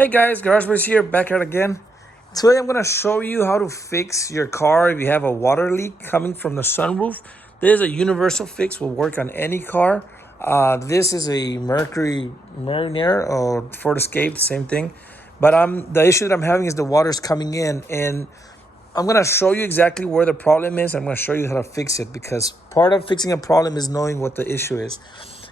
Hey guys, GarageBoys here, back at again. Today I'm going to show you how to fix your car if you have a water leak coming from the sunroof. This is a universal fix, will work on any car. This is a Mercury Mariner or Ford Escape, same thing. But the issue that I'm having is the water's coming in, and I'm going to show you exactly where the problem is. I'm going to show you how to fix it, because part of fixing a problem is knowing what the issue is.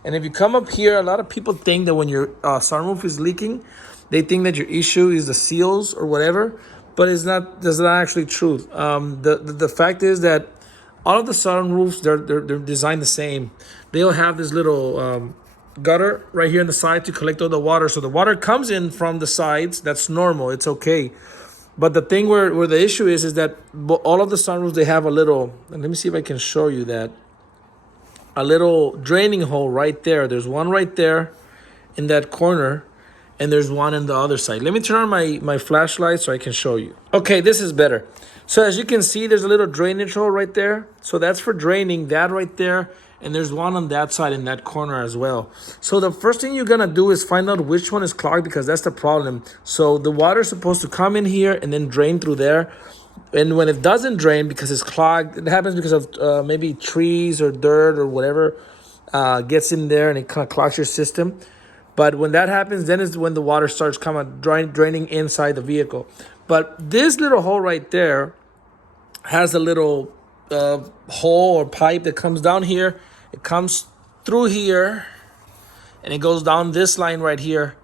And if you come up here, a lot of people think that when your sunroof is leaking, they think that your issue is the seals or whatever, but it's not. That's not actually true. The fact is that all of the sunroofs, they're designed the same. They'll have this little gutter right here on the side to collect all the water. So the water comes in from the sides. That's normal. It's okay. But the thing where the issue is that all of the sunroofs, they have a little. And let me see if I can show you that. A little draining hole right there. There's one right there in that corner, and there's one on the other side. Let me turn on my flashlight so I can show you. Okay, this is better. So as you can see, there's a little drainage hole right there. So that's for draining that right there. And there's one on that side in that corner as well. So the first thing you're gonna do is find out which one is clogged, because that's the problem. So the water is supposed to come in here and then drain through there. And when it doesn't drain because it's clogged, it happens because of maybe trees or dirt or whatever gets in there and it kind of clogs your system. But when that happens, then is when the water starts coming draining inside the vehicle. But this little hole right there has a little hole or pipe that comes down here. It comes through here and it goes down this line right here,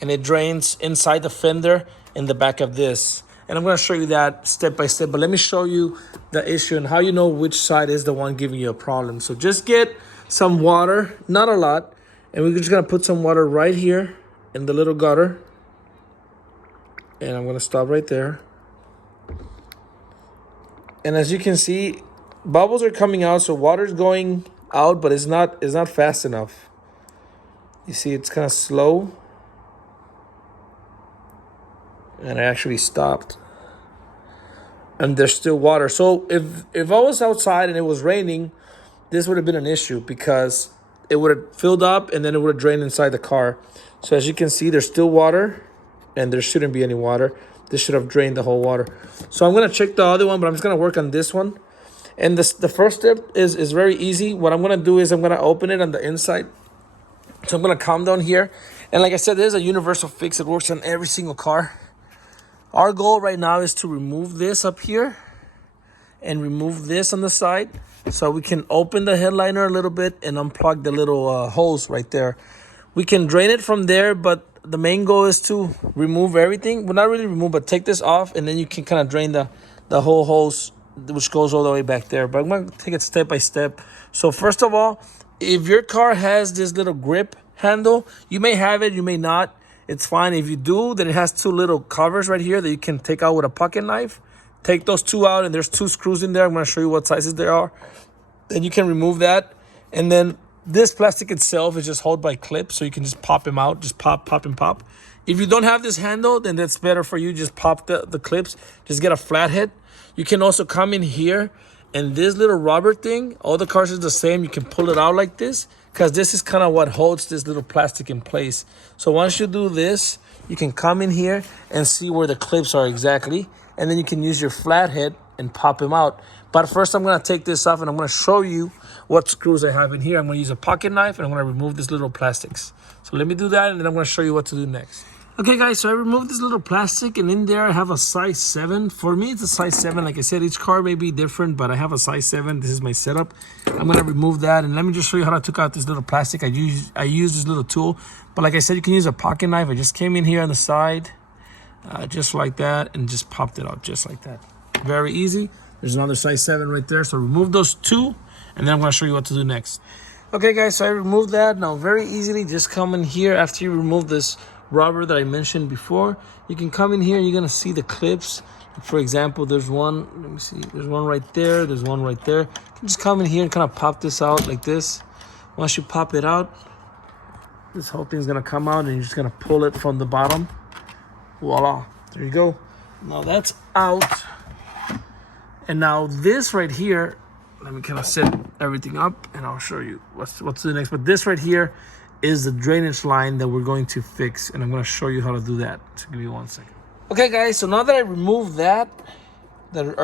and it drains inside the fender in the back of this. And I'm going to show you that step by step, but let me show you the issue and how you know which side is the one giving you a problem. So just get some water, not a lot, and we're just going to put some water right here in the little gutter. And I'm going to stop right there. And as you can see, bubbles are coming out, so water's going out, but it's not fast enough. You see, it's kind of slow. And I actually stopped. And there's still water. So if I was outside and it was raining, this would have been an issue, because it would have filled up and then it would have drained inside the car. So as you can see, there's still water, and there shouldn't be any water. This should have drained the whole water. So I'm going to check the other one, but I'm just going to work on this one. And the first step is very easy. What I'm going to do is I'm going to open it on the inside. So I'm going to come down here. And like I said, there's a universal fix. It works on every single car. Our goal right now is to remove this up here and remove this on the side, so we can open the headliner a little bit and unplug the little holes right there. We can drain it from there, but the main goal is to remove everything. Well, not really remove, but take this off, and then you can kind of drain the whole hose, which goes all the way back there. But I'm going to take it step by step. So first of all, if your car has this little grip handle, you may have it, you may not. It's fine. If you do, then it has two little covers right here that you can take out with a pocket knife. Take those two out, and there's two screws in there. I'm going to show you what sizes there are. Then you can remove that. And then this plastic itself is just held by clips, so you can just pop them out. Just pop, pop, and pop. If you don't have this handle, then that's better for you. Just pop the clips. Just get a flathead. You can also come in here, and this little rubber thing, all the cars are the same. You can pull it out like this, because this is kind of what holds this little plastic in place. So once you do this, you can come in here and see where the clips are exactly. And then you can use your flathead and pop them out. But first, I'm going to take this off, and I'm going to show you what screws I have in here. I'm going to use a pocket knife, and I'm going to remove these little plastics. So let me do that, and then I'm going to show you what to do next. Okay, guys, so I removed this little plastic, and in there I have a size 7. For me, it's a size 7. Like I said, each car may be different, but I have a size 7. This is my setup. I'm going to remove that, and let me just show you how I took out this little plastic. I use this little tool, but like I said, you can use a pocket knife. I just came in here on the side, just like that, and just popped it out just like that. Very easy. There's another size 7 right there. So remove those two, and then I'm going to show you what to do next. Okay, guys, so I removed that. Now, very easily, just come in here after you remove this rubber that I mentioned before. You can come in here and you're going to see the clips. For example, there's one. Let me see. There's one right there. There's one right there. You can just come in here and kind of pop this out like this. Once you pop it out, this whole thing's going to come out, and you're just going to pull it from the bottom. Voila. There you go. Now that's out. And now this right here, let me kind of set everything up, and I'll show you what's to the next. But this right here is the drainage line that we're going to fix, and I'm going to show you how to do that. So give me 1 second. Okay, guys, so now that I removed that,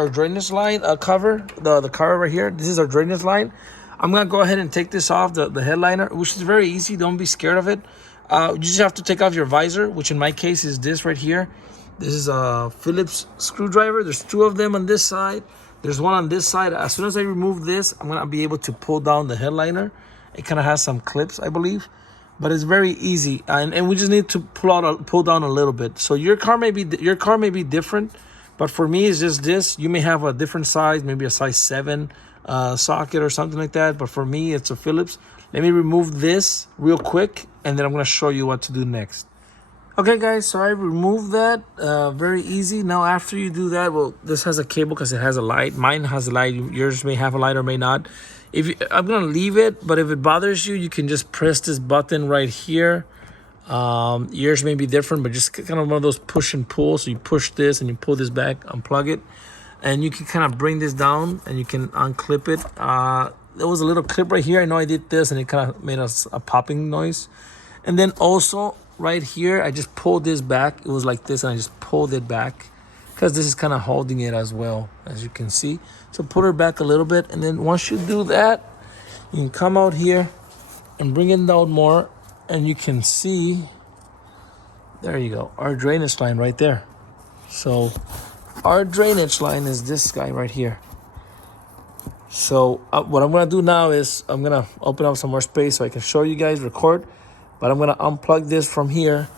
our drainage line cover, the cover right here, this is our drainage line. I'm going to go ahead and take this off, the headliner, which is very easy. Don't be scared of it. You just have to take off your visor, which in my case is this right here. This is a Phillips screwdriver. There's 2 of them on this side. There's 1 on this side. As soon as I remove this, I'm going to be able to pull down the headliner. It kind of has some clips, I believe, but it's very easy. And we just need to pull down a little bit. So your car may be different, but for me, it's just this. You may have a different size, maybe a size 7 socket or something like that. But for me, it's a Phillips. Let me remove this real quick, and then I'm going to show you what to do next. Okay, guys, so I removed that. Very easy. Now, after you do that, well, this has a cable because it has a light. Mine has a light. Yours may have a light or may not. I'm going to leave it, but if it bothers you, you can just press this button right here. Yours may be different, but just kind of one of those push and pull. So you push this and you pull this back, unplug it, and you can kind of bring this down and you can unclip it. There was a little clip right here. I know I did this and it kind of made a popping noise. And then also right here, I just pulled this back. It was like this, and I just pulled it back because this is kind of holding it as well, as you can see. So put it back a little bit, and then once you do that, you can come out here and bring it down more, and you can see, there you go, our drainage line right there. So our drainage line is this guy right here. So what I'm going to do now is I'm going to open up some more space so I can show you guys, record. But I'm going to unplug this from here.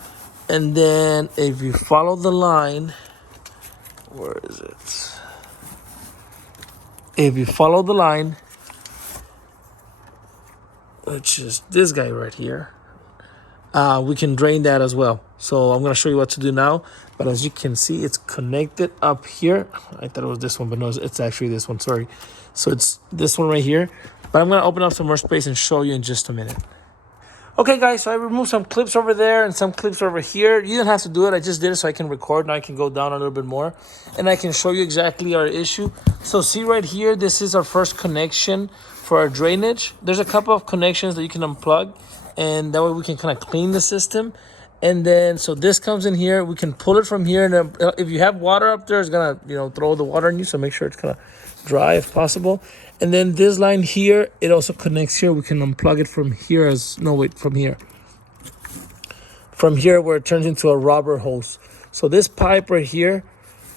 And then if you follow the line, where is it? If you follow the line, which is this guy right here, we can drain that as well. So I'm going to show you what to do now. But as you can see, it's connected up here. I thought it was this one, but no, it's actually this one. Sorry. So it's this one right here. But I'm going to open up some more space and show you in just a minute. Okay, guys, so I removed some clips over there and some clips over here. You don't have to do it. I just did it so I can record. Now I can go down a little bit more, and I can show you exactly our issue. So see right here, this is our first connection for our drainage. There's a couple of connections that you can unplug, and that way we can kind of clean the system. And then, so this comes in here. We can pull it from here, and if you have water up there, it's going to, throw the water on you. So make sure it's kind of dry if possible. And then this line here, it also connects here. We can unplug it from here from here. From here where it turns into a rubber hose. So this pipe right here,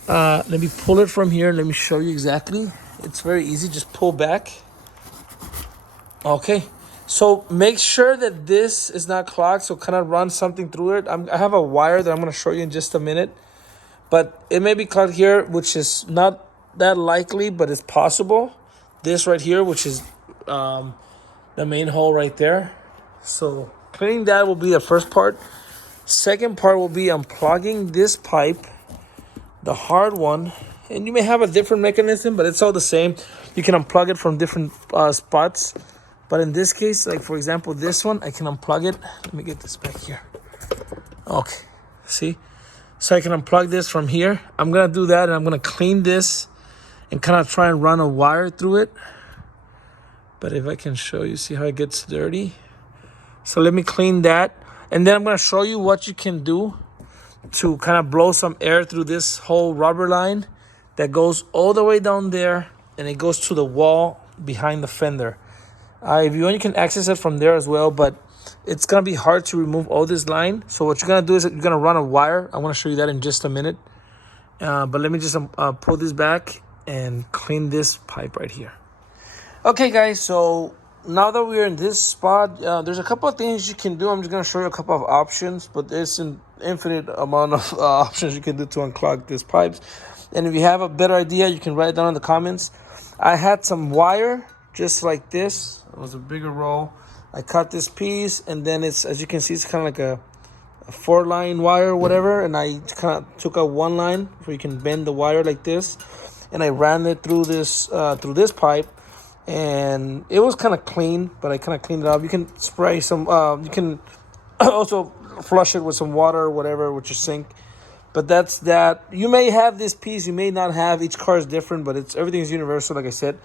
let me pull it from here. Let me show you exactly. It's very easy. Just pull back. Okay. So make sure that this is not clogged. So kind of run something through it. I have a wire that I'm going to show you in just a minute. But it may be clogged here, which is not that likely, but it's possible. This right here, which is the main hole right there. So cleaning that will be the first part. Second part will be unplugging this pipe, the hard one. And you may have a different mechanism, but it's all the same. You can unplug it from different spots. But in this case, like for example, this one, I can unplug it. Let me get this back here. Okay, see? So I can unplug this from here. I'm going to do that, and I'm going to clean this and kind of try and run a wire through it. But if I can show you, see how it gets dirty? So let me clean that. And then I'm going to show you what you can do to kind of blow some air through this whole rubber line that goes all the way down there, and it goes to the wall behind the fender. If you want, you can access it from there as well, but it's going to be hard to remove all this line. So what you're going to do is you're going to run a wire. I want to show you that in just a minute. But let me just pull this back and clean this pipe right here. Okay, guys, so now that we're in this spot, there's a couple of things you can do. I'm just going to show you a couple of options, but there's an infinite amount of options you can do to unclog these pipes. And if you have a better idea, you can write it down in the comments. I had some wire just like this. It was a bigger roll. I cut this piece, and then it's, as you can see, it's kind of like a 4-line wire or whatever, and I kind of took out one line where you can bend the wire like this, and I ran it through this pipe, and it was kind of clean, but I kind of cleaned it up. You can spray some, you can also flush it with some water or whatever with your sink, but that's that. You may have this piece, you may not have. Each car is different, but everything is universal, like I said.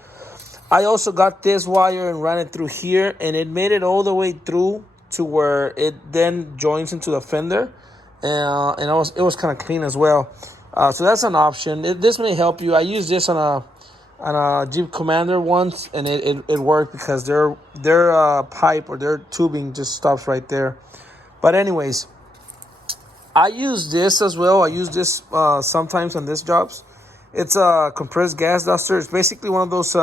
I also got this wire and ran it through here, and it made it all the way through to where it then joins into the fender, and it was kind of clean as well. So that's an option. This may help you. I used this on a Jeep Commander once, and it worked because their pipe or their tubing just stops right there. But anyways, I use this as well. I use this sometimes on these jobs. It's a compressed gas duster. It's basically one of those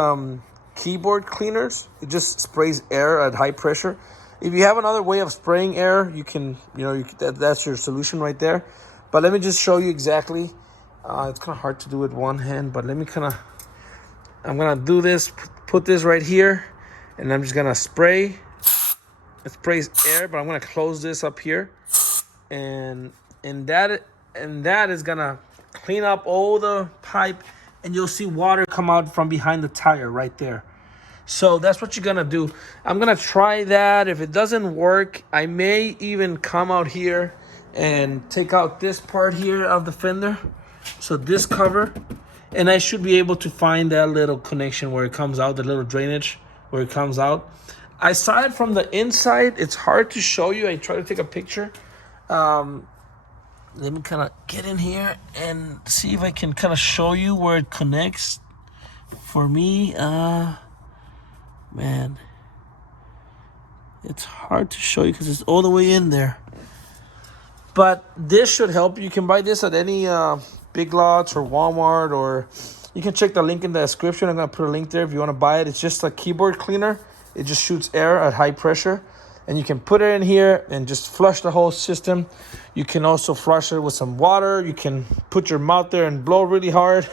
keyboard cleaners. It just sprays air at high pressure. If you have another way of spraying air, you can, that's your solution right there. But let me just show you exactly. It's kind of hard to do with one hand, but I'm gonna do this, put this right here, and I'm just gonna spray. It sprays air, but I'm gonna close this up here, and that is gonna clean up all the pipe, and you'll see water come out from behind the tire right there. So that's what you're gonna do. I'm gonna try that. If it doesn't work, I may even come out here and take out this part here of the fender, so this cover, and I should be able to find that little connection where it comes out, the little drainage where it comes out. I saw it from the inside. It's hard to show you. I try to take a picture. Let me kind of get in here and see if I can kind of show you where it connects. For me, man, it's hard to show you because it's all the way in there. But this should help. You can buy this at any Big Lots or Walmart, or you can check the link in the description. I'm going to put a link there if you want to buy it. It's just a keyboard cleaner. It just shoots air at high pressure. And you can put it in here and just flush the whole system. You can also flush it with some water. You can put your mouth there and blow really hard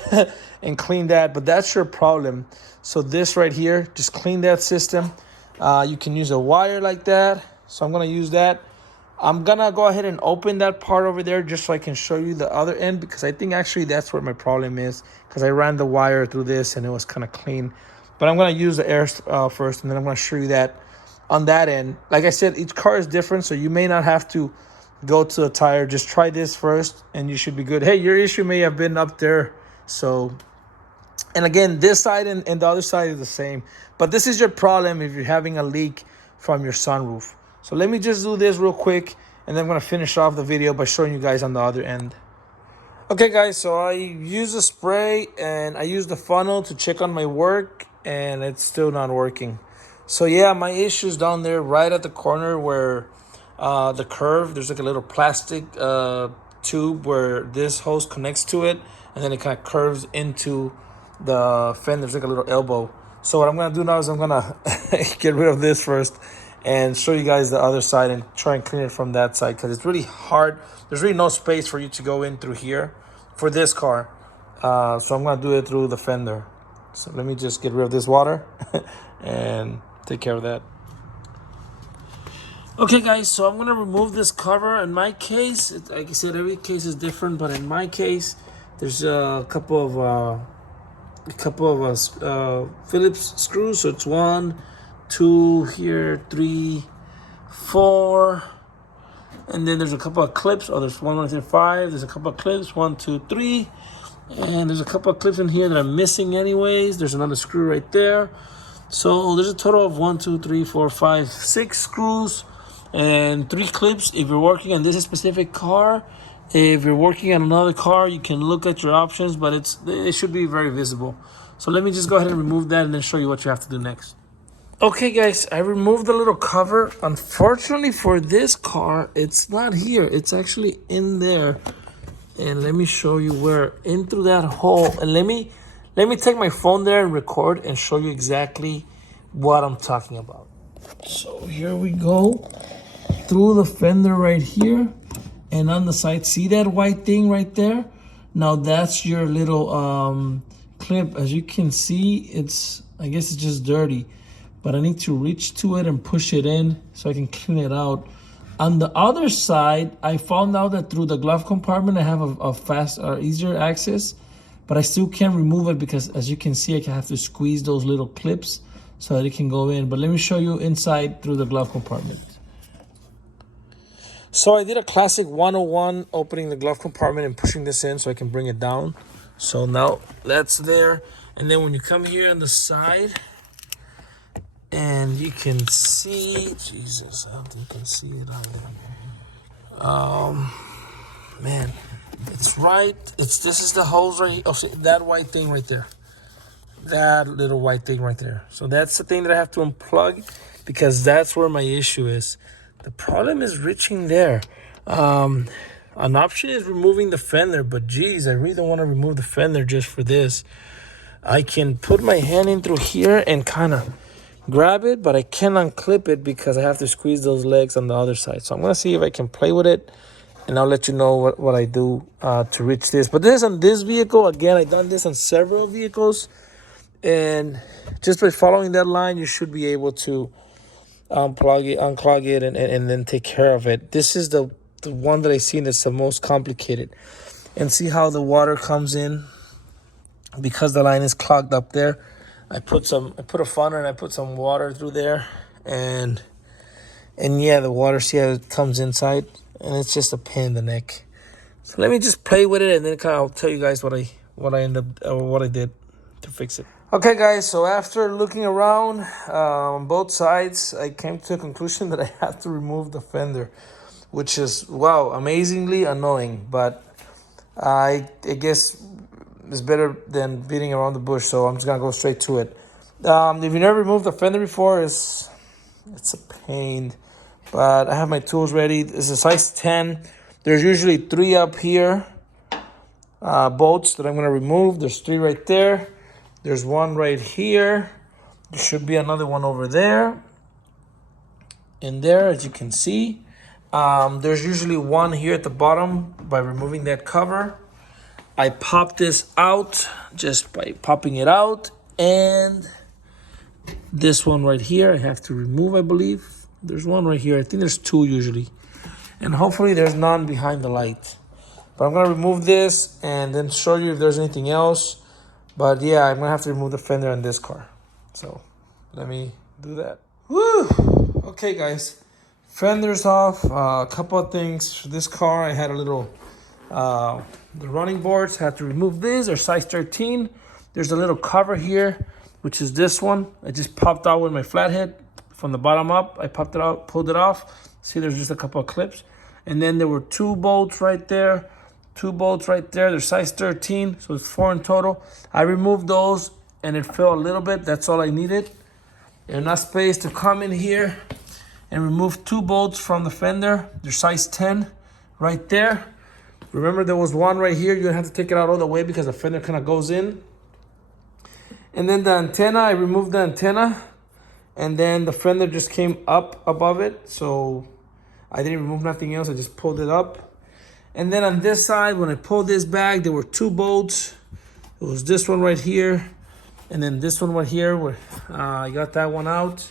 and clean that. But that's your problem. So this right here, just clean that system. You can use a wire like that. So I'm going to use that. I'm going to go ahead and open that part over there just so I can show you the other end, because I think actually that's where my problem is, because I ran the wire through this and it was kind of clean. But I'm going to use the air first, and then I'm going to show you that on that end. Like I said, each car is different, so you may not have to go to the tire. Just try this first and you should be good. Hey, your issue may have been up there. So, and again, this side and the other side is the same. But this is your problem if you're having a leak from your sunroof. So let me just do this real quick, and then I'm going to finish off the video by showing you guys on the other end. Okay, guys, so I use the spray and I use the funnel to check on my work, and it's still not working. So yeah, my issue's down there right at the corner where the curve, there's like a little plastic tube where this hose connects to it, and then it kind of curves into the fender. There's like a little elbow. So what I'm going to do now is I'm going to get rid of this first and show you guys the other side and try and clean it from that side, because it's really hard. There's really no space for you to go in through here for this car. So I'm going to do it through the fender. So let me just get rid of this water and take care of that. Okay, guys, so I'm going to remove this cover. In my case, like I said, every case is different, but in my case, there's a couple of Phillips screws. So it's 1, 2 here, 3, 4, and then there's a couple of clips. Oh, there's 1, 2, 5. There's a couple of clips, 1, 2, 3, and there's a couple of clips in here that I'm missing anyways. There's another screw right there. So there's a total of 1, 2, 3, 4, 5, 6 screws and 3 clips if you're working on this specific car. If you're working on another car, you can look at your options, but it should be very visible. So let me just go ahead and remove that and then show you what you have to do next. Okay, guys, I removed the little cover. Unfortunately for this car, it's not here. It's actually in there. And let me show you where, in through that hole. And let me take my phone there and record and show you exactly what I'm talking about. So here we go. Through the fender right here. And on the side, see that white thing right there? Now that's your little clip. As you can see, I guess it's just dirty. But I need to reach to it and push it in so I can clean it out. On the other side, I found out that through the glove compartment, I have a fast or easier access, but I still can't remove it because, as you can see, I have to squeeze those little clips so that it can go in. But let me show you inside through the glove compartment. So I did a classic 101, opening the glove compartment and pushing this in so I can bring it down. So now that's there. And then when you come here on the side, And you can see, Jesus, I don't think you can see it on there. Man, it's right. This is the hose right here. Oh, see, that white thing right there. That little white thing right there. So that's the thing that I have to unplug, because that's where my issue is. The problem is reaching there. An option is removing the fender, but geez, I really don't want to remove the fender just for this. I can put my hand in through here and kind of grab it, but I can't unclip it because I have to squeeze those legs on the other side. So I'm going to see if I can play with it, and I'll let you know what I do to reach this. But this on this vehicle, again, I've done this on several vehicles, and just by following that line, you should be able to unclog it, and then take care of it. This is the one that I've seen that's the most complicated. And see how the water comes in because the line is clogged up there. I put a funnel and I put some water through there, and yeah, the water, see how it comes inside, and it's just a pain in the neck. So let me just play with it, and then I'll tell you guys what I did to fix it. Okay, guys, so after looking around on both sides, I came to a conclusion that I have to remove the fender, which is, wow, amazingly annoying, but I guess it's better than beating around the bush, so I'm just gonna go straight to it. If you never removed the fender before, it's a pain, but I have my tools ready. It's a size 10. There's usually 3 up here, bolts that I'm gonna remove. There's 3 right there. There's 1 right here. There should be another one over there. In there, as you can see. There's usually 1 here at the bottom by removing that cover. I pop this out just by popping it out, and this one right here I have to remove, I believe. There's 1 right here. I think there's 2 usually, and hopefully there's none behind the light. But I'm gonna remove this and then show you if there's anything else. But yeah, I'm gonna have to remove the fender on this car. So let me do that. Woo! Okay, guys, fender's off. A couple of things for this car. I had a little the running boards, had to remove these. They're size 13. There's a little cover here, which is this one. I just popped out with my flathead from the bottom up. I popped it out, pulled it off. See, there's just a couple of clips. And then there were 2 bolts right there. 2 bolts right there. They're size 13, so it's 4 in total. I removed those, and it fell a little bit. That's all I needed. Enough space to come in here and remove 2 bolts from the fender. They're size 10 right there. Remember, there was 1 right here. You're gonna have to take it out all the way because the fender kind of goes in. And then the antenna, I removed the antenna, and then the fender just came up above it. So I didn't remove nothing else. I just pulled it up. And then on this side, when I pulled this back, there were 2 bolts. It was this one right here, and then this one right here, where I got that one out.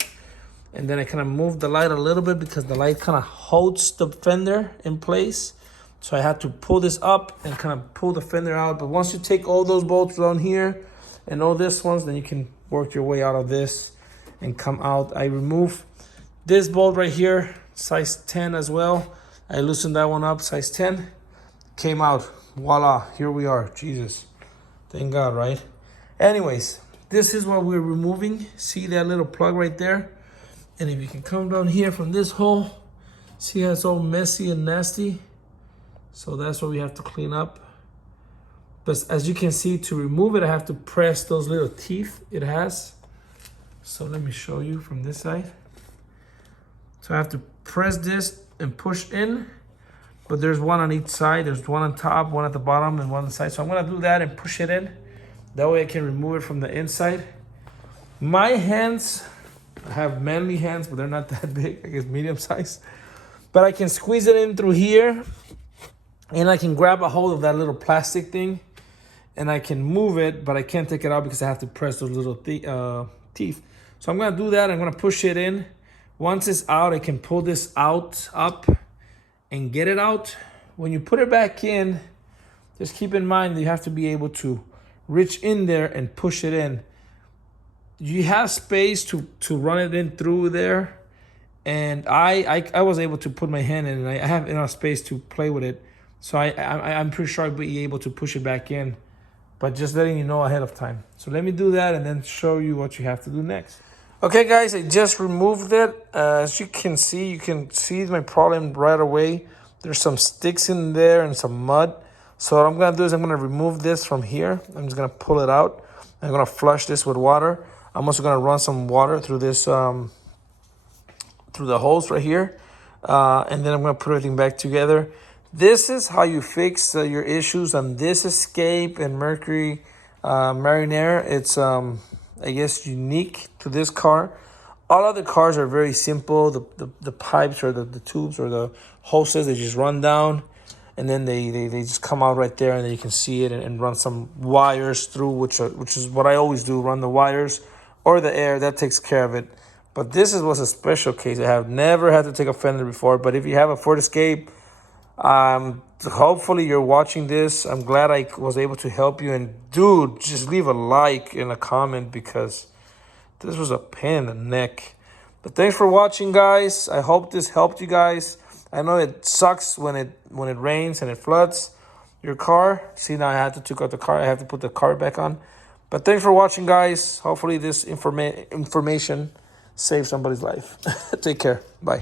And then I kind of moved the light a little bit because the light kind of holds the fender in place. So I had to pull this up and kind of pull the fender out. But once you take all those bolts down here and all this ones, then you can work your way out of this and come out. I removed this bolt right here, size 10 as well. I loosened that one up, size 10. Came out. Voila, here we are. Jesus. Thank God, right? Anyways, this is what we're removing. See that little plug right there? And if you can come down here from this hole, see how it's all messy and nasty? So that's what we have to clean up. But as you can see, to remove it, I have to press those little teeth it has. So let me show you from this side. So I have to press this and push in, but there's 1 on each side. There's 1 on top, 1 at the bottom, and 1 on the side. So I'm gonna do that and push it in. That way I can remove it from the inside. My hands, I have manly hands, but they're not that big, I guess medium size. But I can squeeze it in through here, and I can grab a hold of that little plastic thing, and I can move it, but I can't take it out because I have to press those little teeth. So I'm gonna do that. I'm gonna push it in. Once it's out, I can pull this out, up, and get it out. When you put it back in, just keep in mind that you have to be able to reach in there and push it in. You have space to run it in through there, and I was able to put my hand in, and I have enough space to play with it. So I'm pretty sure I'll be able to push it back in, but just letting you know ahead of time. So let me do that and then show you what you have to do next. Okay, guys, I just removed it. As you can see my problem right away. There's some sticks in there and some mud. So what I'm gonna do is I'm gonna remove this from here. I'm just gonna pull it out. I'm gonna flush this with water. I'm also gonna run some water through this through the holes right here, and then I'm gonna put everything back together. This is how you fix your issues on this Escape and Mercury Mariner. It's I guess unique to this car. All other cars are very simple. The pipes or the tubes or the hoses, they just run down, and then they just come out right there, and then you can see it, and run some wires through, which is what I always do, run the wires or the air. That takes care of it. But this was a special case. I have never had to take a fender before. But if you have a Ford Escape, hopefully you're watching this. I'm glad I was able to help you. And dude, just leave a like and a comment, because this was a pain in the neck. But thanks for watching, guys. I hope this helped you guys. I know it sucks when it rains and it floods your car. See, now I have to take out the car. I have to put the car back on. But thanks for watching, guys. Hopefully this information save somebody's life. Take care. Bye.